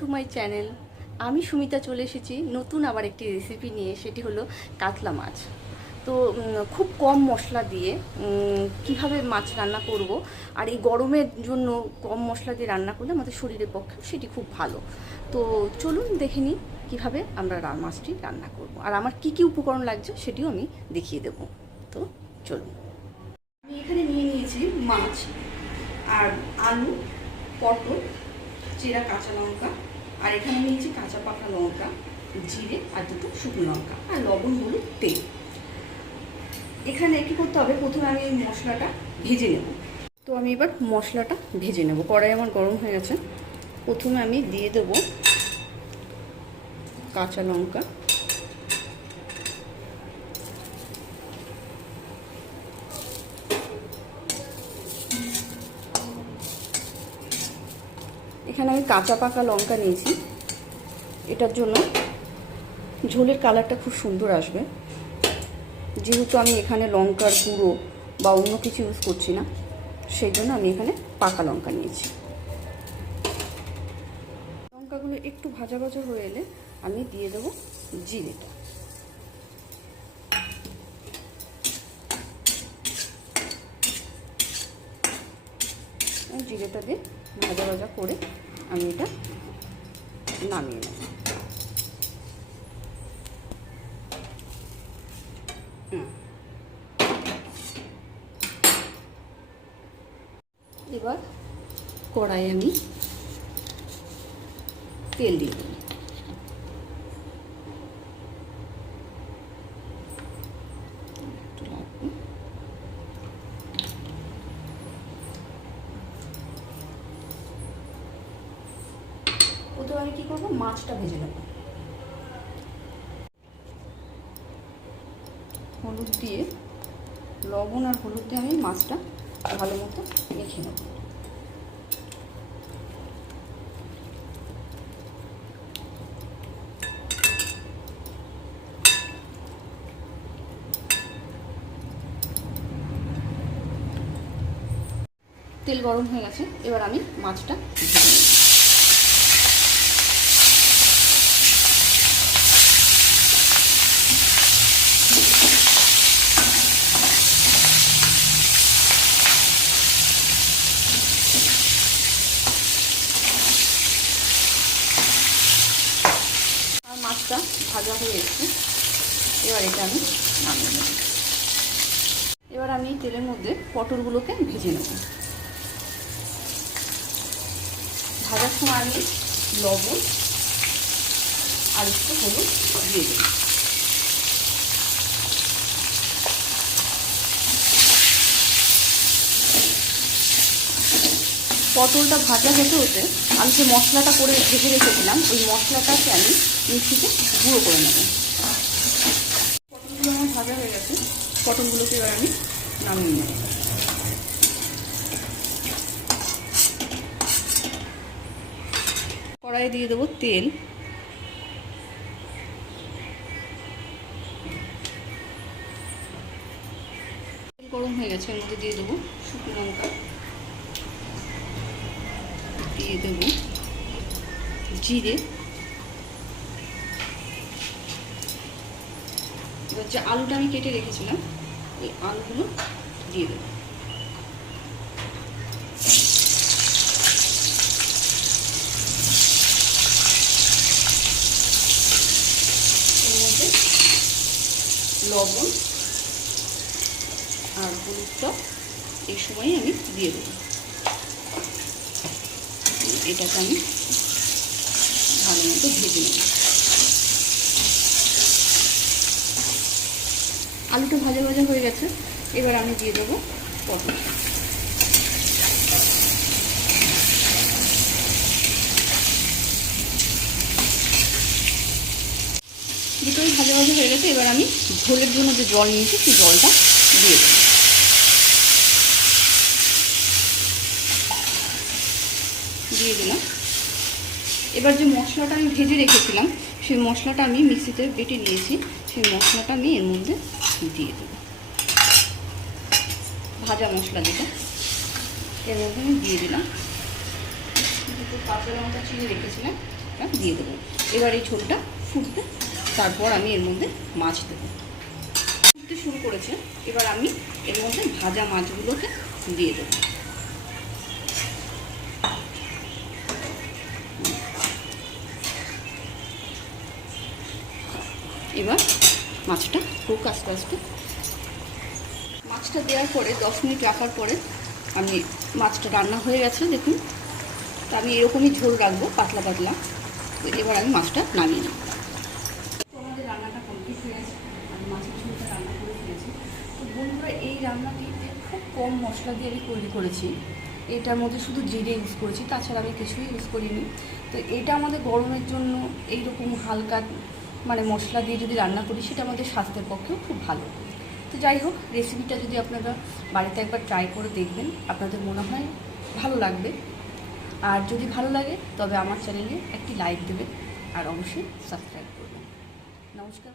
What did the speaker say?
To my channel. আমি সুমিতা চলে এসেছি নতুন আবার একটি রেসিপি নিয়ে, সেটি হলো কাতলা মাছ। তো খুব কম মশলা দিয়ে কিভাবে মাছ রান্না করব, আর এই গরমের জন্য কম মশলা দিয়ে রান্না করলে আমাদের শরীরের পক্ষে সেটি খুব ভালো। তো চলুন দেখে নিই কীভাবে আমরা মাছটি রান্না করব, আর আমার কি কি উপকরণ লাগছে সেটিও আমি দেখিয়ে দেব। তো চলুন। আমি এখানে নিয়ে নিয়েছি মাছ, আর আলু, পটল, চেরা কাঁচা লঙ্কা, আর এখানে নিয়েছি কাঁচা পাকা লঙ্কা, জিরে আর দুটো শুকনো লঙ্কা, আর লবণ, হলুদ, তেল। এখানে কী করতে হবে, প্রথমে আমি এই মশলাটা ভেজে নেব। তো আমি এবার মশলাটা ভেজে নেব। কড়াই আমার গরম হয়ে গেছে। প্রথমে আমি দিয়ে দেব কাঁচা লঙ্কা, এখানে আমি কাঁচা পাকা লঙ্কা নিয়েছি। এটার জন্য ঝোলের কালারটা খুব সুন্দর আসবে। যেহেতু আমি এখানে লঙ্কার গুঁড়ো বা অন্য কিছু ইউজ করছি না, সেই জন্য আমি এখানে পাকা লঙ্কা নিয়েছি। লঙ্কাগুলো একটু ভাজা ভাজা হয়ে এলে আমি দিয়ে দেবো জিরেটা। জিরেটা দিয়ে ভাজা ভাজা করে আমি এটা নামিয়ে নেব। এবার কড়াই আমি তেল দিয়ে দেব। প্রথমে আমি কী করবো, মাছটা ভেজে নেব। হলুদ দিয়ে, লবণ আর হলুদ দিয়ে আমি মাছটা ভালো মতো মেখে নেব। তেল গরম হয়ে গেছে, এবার আমি মাছটা ভেজে নেব। মাছটা ভাজা হয়ে এসেছে, এবার এটা আমি নামিয়ে নেব। এবার আমি তেলের মধ্যে পটলগুলোকে ভেজে নেব। ভাজার সময় আমি লবণ আর একটু হলুদ দিয়ে দেব। পটলটা ভাজা হতে হতে আমি যে মশলাটা করে ভেজে রেখেছিলাম, ওই মশলাটাকে আমি মিক্সিতে গুঁড়ো করে নেব। পটলগুলো আমার ভাজা হয়ে গেছে, পটলগুলোকে এবার আমি নামিয়ে নেব। কড়াইয়ে দিয়ে দেবো তেল। তেল গরম হয়ে গেছে, এর মধ্যে দিয়ে দেবো শুকনো লঙ্কা, দিয়ে দেবো জিরে। এবার যে আলুটা আমি কেটে রেখেছিলাম, ওই আলুগুলো দিয়ে দেবো। এর মধ্যে লবণ আর হলুদটা এই সময়ই আমি দিয়ে দেবো। এটাকে আমি ভালো মতো ভেজে নেব। আলুটা ভাজা ভাজা হয়ে গেছে, এবার আমি দিয়ে দেবো পটল। দুটোই ভাজা ভাজা হয়ে গেছে, এবার আমি ঝোলের জন্য যে জল নিয়েছি সেই জলটা দিয়ে দেবো। দিয়ে দিলাম। এবার যে মশলাটা আমি ভেজে রেখেছিলাম, সেই মশলাটা আমি মিক্সিতে বেটে নিয়েছি, সেই মশলাটা আমি এর মধ্যে দিয়ে দেবো। ভাজা মশলা যেটা, এর মধ্যে আমি দিয়ে দিলাম। দুটো কাঁচা লঙ্কা চিড়ে রেখেছিলাম, একটা দিয়ে দেবো। এবার এই ঝোলটা ফুটবে, তারপর আমি এর মধ্যে মাছ দেবো। ফুটতে শুরু করেছে, এবার আমি এর মধ্যে ভাজা মাছগুলোকে দিয়ে দেবো। এবার মাছটা খুব আস্তে আস্তে, মাছটা দেওয়ার পরে 10 মিনিট রাখার পরে আমি মাছটা রান্না হয়ে গেছে দেখুন। তো আমি এরকমই ঝোল রাখবো, পাতলা পাতলা। তো এবার আমি মাছটা নামিয়ে নেব। তো আমাদের রান্নাটা কমপ্লিট হয়ে গেছে, আমি মাছের ঝোলটা রান্না করে ফেলেছি। তো বন্ধুরা, এই রান্নাটিতে খুব কম মশলা দিয়ে আমি তৈরি করেছি। এটার মধ্যে শুধু জিরে ইউজ করেছি, তাছাড়া আমি কিছুই ইউজ করিনি। তো এটা আমাদের গরমের জন্য এইরকম হালকা মানে মশলা দিয়ে যদি রান্না করি, সেটা আমাদের স্বাস্থ্যের পক্ষেও খুব ভালো। তো যাই হোক, রেসিপিটা যদি আপনারা বাড়িতে একবার ট্রাই করে দেখবেন, আপনাদের মনে হয় ভালো লাগবে। আর যদি ভালো লাগে তবে আমার চ্যানেলে একটি লাইক দেবেন আর অবশ্যই সাবস্ক্রাইব করবেন। নমস্কার।